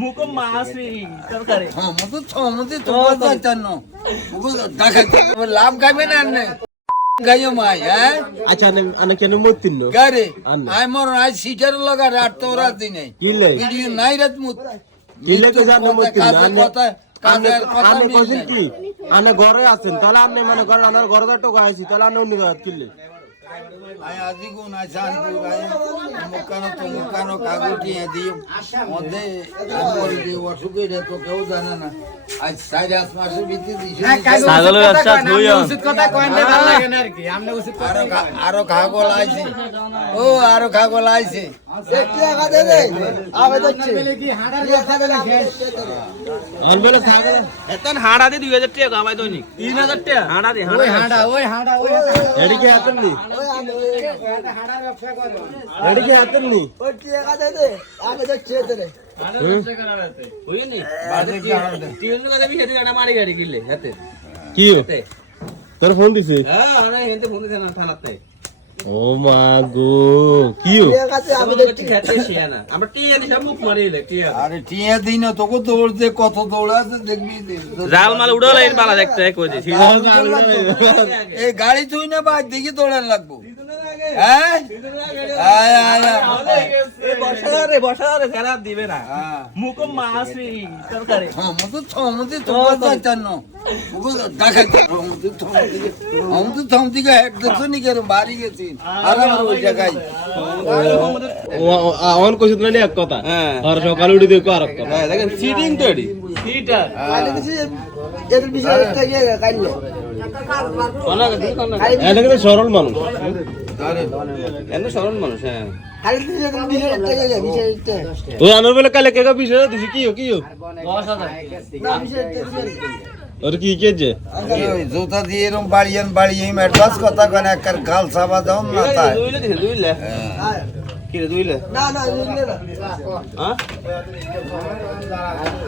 মুখ মাছি তরকারি হ্যাঁ মতো ছমতি তোমার জানো মুখ ডাকাতে লাভ খাবে না না গায়ো মাই হ্যাঁ আচ্ছা আনে কেন মতিন ন গারে আই মোর আই সিটার লাগা রাত তো রাত দিনে কিলে ভিডিও নাই রাত মুত কিলে কে জানো মতিন আনে কাজের কথা আনে কইছেন কি আনে ঘরে আছেন তাহলে আপনি মনে করেন আনার ঘরে তো টোকা আইছি তাহলে আনে অন্য জায়গা কিলে আই আজি গুণ আই শান্তি গায় মুকানো তো মুকানো কাগটি দিও মধ্যে আমরি যে অসুখে রে তো কেউ জানে না আজ 4 মাসের ভিতরে দিছি ছাগলের ব্যবসা হইয়া উচিত কথা কইতে ভালো লাগে না আর কি আমনে উচিত কথা আরো খাগল আইছে ও আরো খাগল আইছে কি আগা দে দে আবে যাচ্ছে কি হাড়ার ব্যবসা দিলে শেষ আনবেলে ছাগল এতন হাড়া দি 2000 টাকা কামাই দৈনিক 3000 টাকা হাড়া দি ওই হাড়া এডি কি হাতেন নি হাড়ার ব্যবসা করব এডি কি হাতেন নি ওই কি আগা দে দে আবে যাচ্ছে রে হইনি বাজে তিন টাকা বি হেতে গাড়া মারি গাড়ি কিলে হাতে কি তোর ফোন দিছে হ্যাঁ আরে হেতে ফোন দিছে না থানাতে ও মা গো কি আবে যাচ্ছে খেতে শিয়ানা আমরা টিয়া দি সব মুখ মারিলে টিয়া আরে টিয়া দিন তোকে দৌড়তে কত দৌড়াতে দেখবি জাল মাল উড়ালে ভালো দেখতে কই দিছি এই গাড়ি তুই না বাদ দেখি দৌড়ান লাগবো হ্যাঁ আয় আয় বসা রে খারাপ দিবে না মুখ মাছি তরকারি হ্যাঁ মতো ছমতি তোমার জানো মুখ ডাকাতে মতো থমতি কে হেড দেখছনি কেন বাড়ি গেছি আর আমার ওই জায়গায় অন কইছিস না এক কথা আর সকালে উঠি দেখো আর কথা দেখেন সিটিং তো এডি সিটার কালে দিছি এর বিষয় একটা ইয়ে কাইলে এনে কিন্তু সরল মানুষ এনে সরল মানুষ হ্যাঁ কালে দিছি এর বিষয় একটা ইয়ে বিষয় একটা ওই আনোর বেলা কালে কেকা পিছে দিছি কি কি 10000 না বিষয় একটা ওর কি কে যে জুতা দিয়ে এরকম বাড়িয়ে অ্যাডভান্স কথা কেন একবার গাল সাবা দাও না তাই দুইলে দিছে দুইলে কি রে দুইলে না না বুঝলে না হ্যাঁ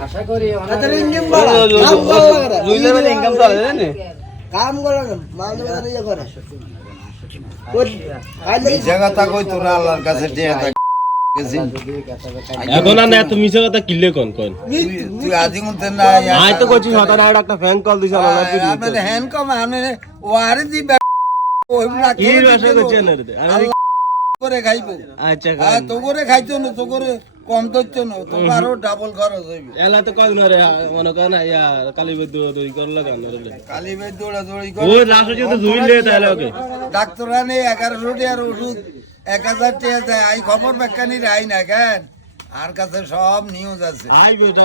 আশা করি আমাদের ইনকাম বাড়া দুইলে মানে ইনকাম তো আছে না কাম করে না মাঝে মাঝে ইয়ে করে ওই আইলে জায়গাটা কই তোরা আল্লাহর কাছে টিয়া থাক এখন আর না তুমি মিছা কথা কিলে কোন কোন তুই আদি মতে না আই তো কইছি হতানা একটা ফ্যান কল দিছ না আপনার হ্যান্ড কম আনে ওয়ারে দি ওই না কি ভাষা কইছেন রে আমি করে খাইবো আচ্ছা হ্যাঁ তো করে খাইতো না তো করে কম দইতো না তো আরো ডাবল খরচ হইবে এলা তো কই না রে মনে কর না ইয়া কালি বেদ দই কর লাগা না রে কালি বে দৌড়া দৌড়ি ও লাস্ট যদি জুইলে তাহলে ওকে ডাক্তারানে 1100 টাকার ওষুধ 1000 টাকা দেয় আই খবর বেকানি রাই না কেন আর কাছে সব নিউজ আছে আই বেটা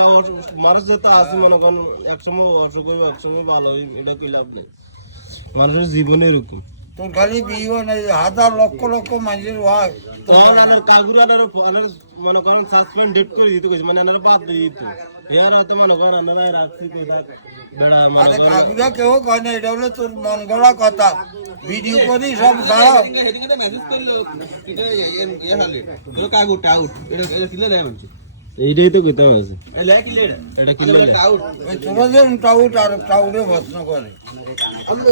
মানুষ তো আছে মনে কর একসময় অসুখ হইব একসময় ভালো হইব এটা কি লাভ নেই মানুষের জীবনে এরকম তোর খালি বিয়ে নাই হাজার লক্ষ লক্ষ মানুষের হয় তখন আনার কাগুর আনার মনে করেন সাসপেন্ড ডেট করে দিতে কইছে মানে আনার বাদ দিয়ে দিত ইয়ার হয়তো মনে করেন আনারা রাখছি কই থাক বেড়া আরে মানে কাগুরা কেউ কয় না এটা হলো তোর মন গড়া কথা ভিডিও করি সব ছাড়াও হেদিকে মেসেজ করলো কিটা ইয়া হালে তোর কাগুটা আউট এটা কিলে দেয় মানছি এইটাই তো কইতে আছে এই লে কিলে এটা কি বলে আউট তোরা যে টাউট আর টাউরে প্রশ্ন করে